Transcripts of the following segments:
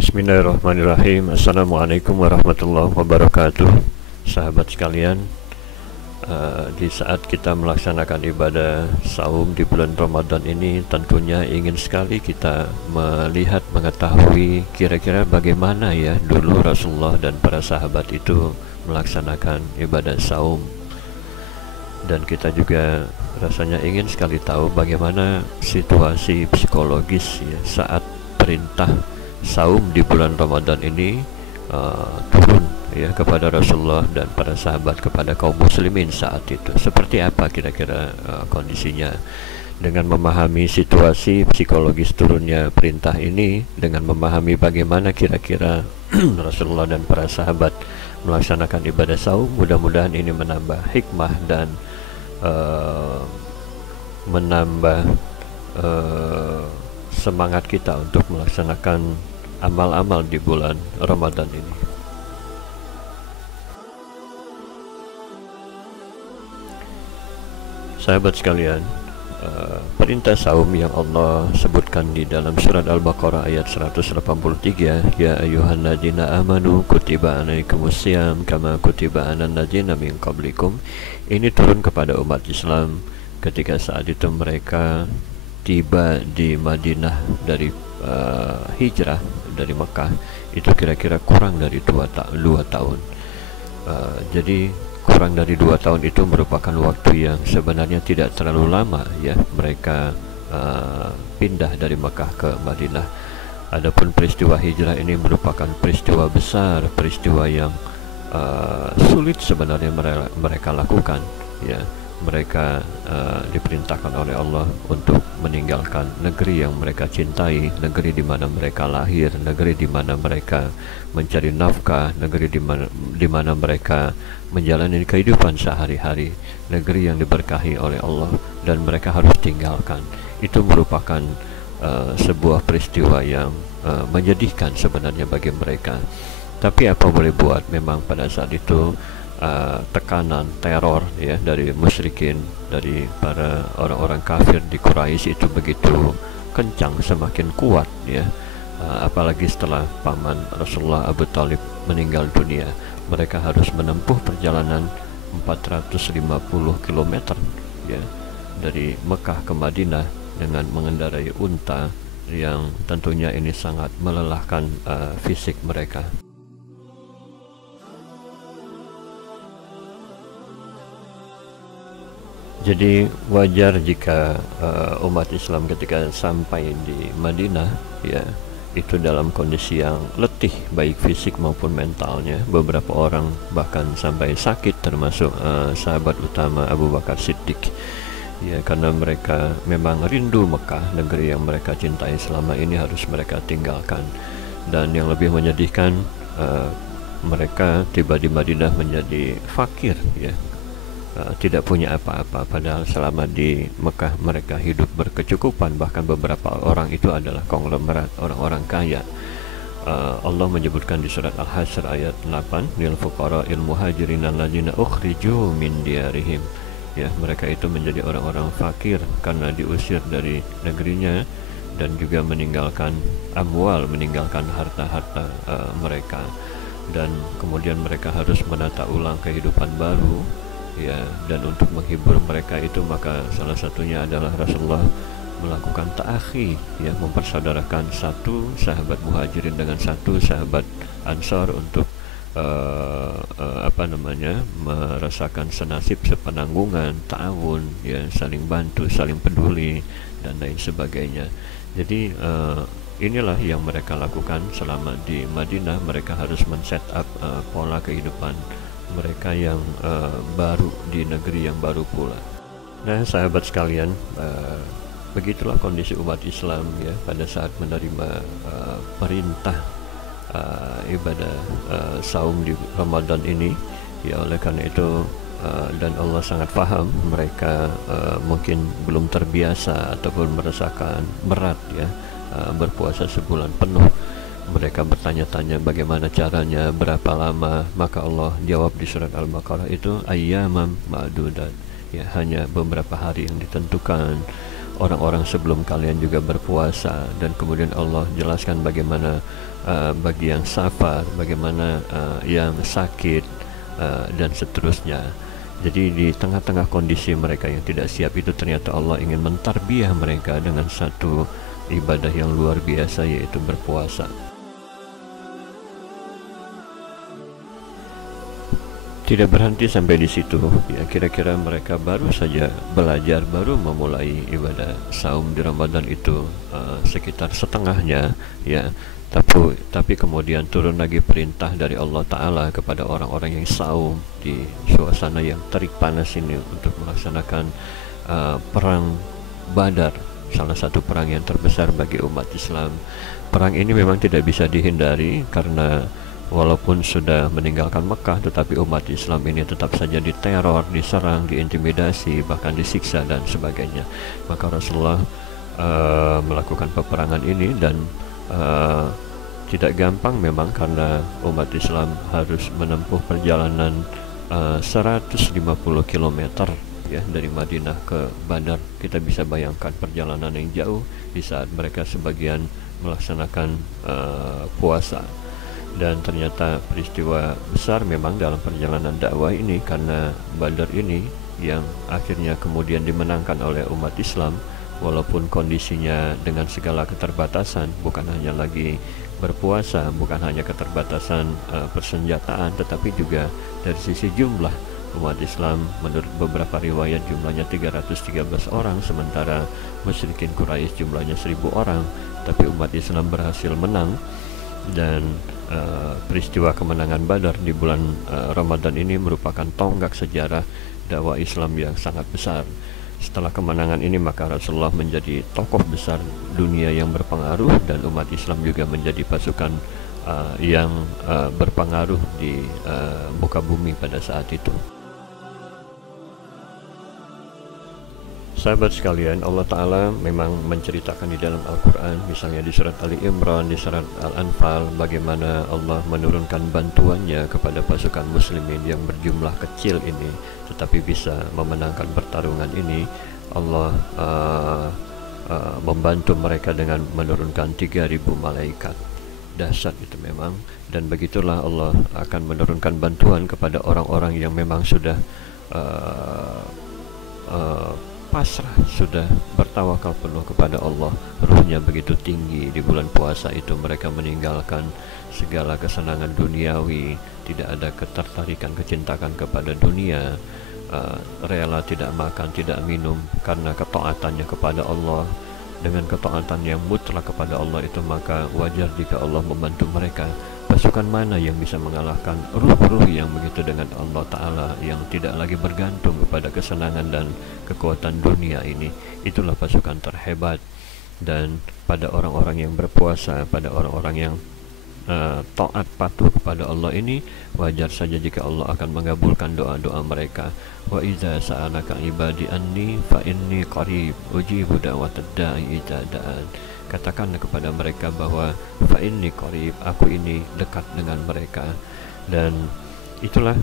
Bismillahirrahmanirrahim. Assalamualaikum warahmatullahi wabarakatuh. Sahabat sekalian, di saat kita melaksanakan ibadah saum di bulan Ramadan ini, tentunya ingin sekali kita melihat, mengetahui kira-kira bagaimana ya dulu Rasulullah dan para sahabat itu melaksanakan ibadah saum. Dan kita juga rasanya ingin sekali tahu bagaimana situasi psikologis ya, saat perintah saum di bulan Ramadan ini turun ya kepada Rasulullah dan para sahabat, kepada kaum muslimin saat itu. Seperti apa kira-kira kondisinya? Dengan memahami situasi psikologis turunnya perintah ini, dengan memahami bagaimana kira-kira Rasulullah dan para sahabat melaksanakan ibadah saum, mudah-mudahan ini menambah hikmah dan menambah semangat kita untuk melaksanakan amal-amal di bulan Ramadan ini. Sahabat sekalian, perintah saum yang Allah sebutkan di dalam surat Al-Baqarah ayat 183, ya ayyuhalladzina amanu kutiba alaikumusiyam kama kutiba alal ladzina min qablikum, ini turun kepada umat Islam ketika saat itu mereka tiba di Madinah dari hijrah dari Mekah, itu kira-kira kurang dari 2 tahun. Jadi kurang dari 2 tahun itu merupakan waktu yang sebenarnya tidak terlalu lama ya mereka pindah dari Mekah ke Madinah. Adapun peristiwa hijrah ini merupakan peristiwa besar, peristiwa yang sulit sebenarnya mereka lakukan ya. Mereka diperintahkan oleh Allah untuk meninggalkan negeri yang mereka cintai, negeri di mana mereka lahir, negeri di mana mereka mencari nafkah, negeri di mana mereka menjalani kehidupan sehari-hari, negeri yang diberkahi oleh Allah, dan mereka harus tinggalkan. Itu merupakan sebuah peristiwa yang menyedihkan sebenarnya bagi mereka. Tapi apa boleh buat, memang pada saat itu tekanan, teror ya dari musyrikin, dari para orang-orang kafir di Quraisy itu begitu kencang, semakin kuat ya. Apalagi setelah paman Rasulullah Abu Talib meninggal dunia, mereka harus menempuh perjalanan 450 km ya dari Mekah ke Madinah dengan mengendarai unta, yang tentunya ini sangat melelahkan fisik mereka. Jadi wajar jika umat Islam ketika sampai di Madinah ya itu dalam kondisi yang letih, baik fisik maupun mentalnya. Beberapa orang bahkan sampai sakit, termasuk sahabat utama Abu Bakar Siddiq ya, karena mereka memang rindu Mekah, negeri yang mereka cintai selama ini harus mereka tinggalkan. Dan yang lebih menyedihkan, mereka tiba di Madinah menjadi fakir ya, tidak punya apa-apa, padahal selama di Mekah mereka hidup berkecukupan. Bahkan beberapa orang itu adalah konglomerat, orang-orang kaya. Allah menyebutkan di surat Al-Hasyr ayat 8, lil fuqara'il muhajirin alladzina ukhriju min diyarihim ya, mereka itu menjadi orang-orang fakir karena diusir dari negerinya dan juga meninggalkan amwal, meninggalkan harta-harta mereka, dan kemudian mereka harus menata ulang kehidupan baru ya. Dan untuk menghibur mereka itu, maka salah satunya adalah Rasulullah melakukan ta'akhi ya, mempersaudarakan satu sahabat muhajirin dengan satu sahabat ansar untuk merasakan senasib sepenanggungan, ta'awun ya, saling bantu, saling peduli dan lain sebagainya. Jadi inilah yang mereka lakukan selama di Madinah. Mereka harus men-set up pola kehidupan mereka yang baru di negeri yang baru pula. Nah, sahabat sekalian, begitulah kondisi umat Islam ya pada saat menerima perintah ibadah saum di Ramadan ini ya. Oleh karena itu dan Allah sangat paham mereka mungkin belum terbiasa ataupun merasakan berat ya berpuasa sebulan penuh. Mereka bertanya-tanya bagaimana caranya, berapa lama, maka Allah jawab di surat Al-Baqarah itu ayyamam ma'dudat ya, hanya beberapa hari yang ditentukan. orang-orang sebelum kalian juga berpuasa, dan kemudian Allah jelaskan bagaimana bagi yang safar, bagaimana yang sakit, dan seterusnya. Jadi di tengah-tengah kondisi mereka yang tidak siap itu, ternyata Allah ingin mentarbiyah mereka dengan satu ibadah yang luar biasa, yaitu berpuasa. Tidak berhenti sampai di situ, ya, kira-kira mereka baru saja belajar, baru memulai ibadah saum di Ramadan itu sekitar setengahnya, ya. Tapi kemudian turun lagi perintah dari Allah Ta'ala kepada orang-orang yang saum di suasana yang terik panas ini untuk melaksanakan perang Badar, salah satu perang yang terbesar bagi umat Islam. Perang ini memang tidak bisa dihindari karena walaupun sudah meninggalkan Mekah, tetapi umat Islam ini tetap saja diteror, diserang, diintimidasi, bahkan disiksa dan sebagainya. Maka Rasulullah melakukan peperangan ini, dan tidak gampang memang, karena umat Islam harus menempuh perjalanan 150 km, ya, dari Madinah ke Badar. Kita bisa bayangkan perjalanan yang jauh di saat mereka sebagian melaksanakan puasa. Dan ternyata peristiwa besar memang dalam perjalanan dakwah ini, karena Badar ini yang akhirnya kemudian dimenangkan oleh umat Islam, walaupun kondisinya dengan segala keterbatasan, bukan hanya lagi berpuasa, bukan hanya keterbatasan persenjataan, tetapi juga dari sisi jumlah umat Islam. Menurut beberapa riwayat jumlahnya 313 orang, sementara musyrikin Quraisy jumlahnya 1000 orang, tapi umat Islam berhasil menang. Dan peristiwa kemenangan Badar di bulan Ramadan ini merupakan tonggak sejarah dakwah Islam yang sangat besar. Setelah kemenangan ini, maka Rasulullah menjadi tokoh besar dunia yang berpengaruh, dan umat Islam juga menjadi pasukan yang berpengaruh di muka bumi pada saat itu. Sahabat sekalian, Allah Ta'ala memang menceritakan di dalam Al-Quran, misalnya di surat Ali Imran, di surat Al-Anfal, bagaimana Allah menurunkan bantuannya kepada pasukan muslimin yang berjumlah kecil ini, tetapi bisa memenangkan pertarungan ini. Allah membantu mereka dengan menurunkan 3000 malaikat. Dahsyat itu memang, dan begitulah Allah akan menurunkan bantuan kepada orang-orang yang memang sudah pasrah, sudah bertawakal penuh kepada Allah. Ruhnya begitu tinggi. Di bulan puasa itu mereka meninggalkan segala kesenangan duniawi, tidak ada ketertarikan, kecintaan kepada dunia, rela tidak makan, tidak minum karena ketaatannya kepada Allah. Dengan ketaatan yang mutlak kepada Allah itu, maka wajar jika Allah membantu mereka. Pasukan mana yang bisa mengalahkan ruh-ruh yang begitu dengan Allah Ta'ala, yang tidak lagi bergantung kepada kesenangan dan kekuatan dunia ini? Itulah pasukan terhebat. Dan pada orang-orang yang berpuasa, pada orang-orang yang taat patuh kepada Allah ini, wajar saja jika Allah akan mengabulkan doa-doa mereka. Wa idza sa'alaka ibadi anni fa inni qarib ujibu da'watad da'i idza da'an. Katakanlah kepada mereka bahwa fa inni qarib, aku ini dekat dengan mereka. Dan itulah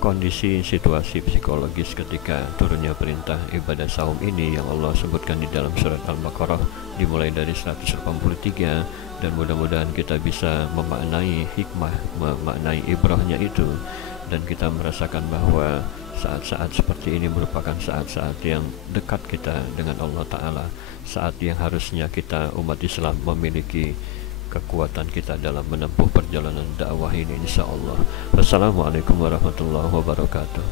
kondisi situasi psikologis ketika turunnya perintah ibadah saum ini yang Allah sebutkan di dalam surat Al-Baqarah dimulai dari 183. Dan mudah-mudahan kita bisa memaknai hikmah, memaknai ibrahnya itu, dan kita merasakan bahwa saat-saat seperti ini merupakan saat-saat yang dekat kita dengan Allah Ta'ala, saat yang harusnya kita umat Islam memiliki kekuatan kita dalam menempuh perjalanan dakwah ini, insya Allah. Wassalamualaikum warahmatullahi wabarakatuh.